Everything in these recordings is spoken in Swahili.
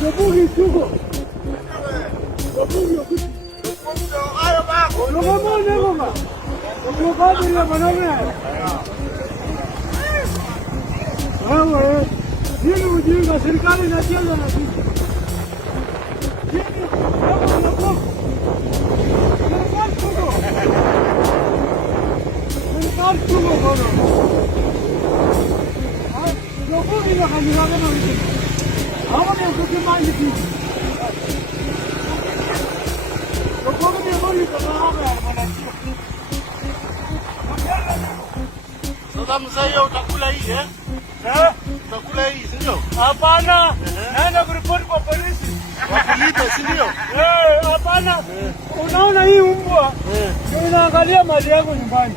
Jobugi tuko. Jobugi okuti. Ayo bako. Lomo nemo ma. Lomo bado ile maneno. Wewe, nini ujinga serikali inacheza na sisi? Nini? Serikali tuko bwana. Jobugi na kamera na hivi. Hawa ni ukimani hivi. Jobugi ni bali kama hapa mwananchi. Sasa mzee utakula hii eh? Utakula hii si ndio? Hapana. Naenda kuripoti kwa polisi. Wakulipe si ndio? Hapana. Unaona hii mbwa? Unaangalia mali yako nyumbani.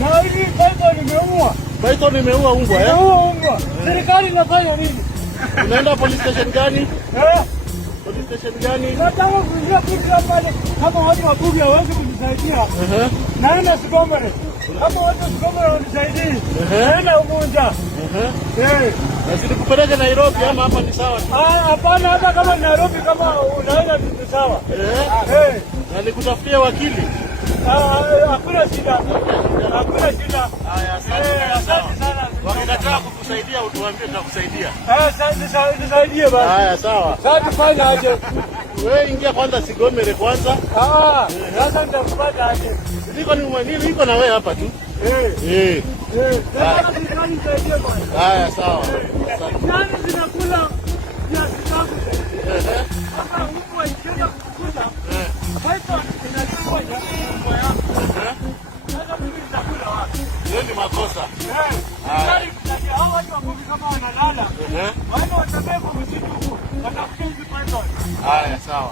Na hii python imeua. Python imeua mbwa eh? Imeua mbwa. Serikali inafanya nini? Unaenda police station gani? Police station gani? Nataka kuingia kuja pale kama watu wabugi hawezi kunisaidia. Naenda Sigomere. Kama watu Sigomere wanisaidie. Naenda Ugunja. Na silikupeleke Nairobi ama hapa ni sawa tu? Hapana, hata kama Nairobi kama unaenda ni sawa. Na nikutafutia wakili? Hakuna shida. Hakuna shida. Haya, asante sana. Wakikataa kukusaidia utuambie tutakusaidia. Nisaidie basi. Haya, sawa. Sasa tufanye aje? Wewe ingia kwanza Sigomere kwanza. Sasa nitakupata aje? Niko na wewe hapa tu. Sasa serikali nisaidie bwana. Haya, sawa. Nani zinakula viazi zangu? Sasa huko ikienda kukuta. Python inachonya mbwa yako. Sasa mimi nitakula wapi? Hiyo ni makosa. Hao watu wabugi kama wanalala. Wana watembea kwa msitu huu. Watafuta hizi python. Haya, sawa.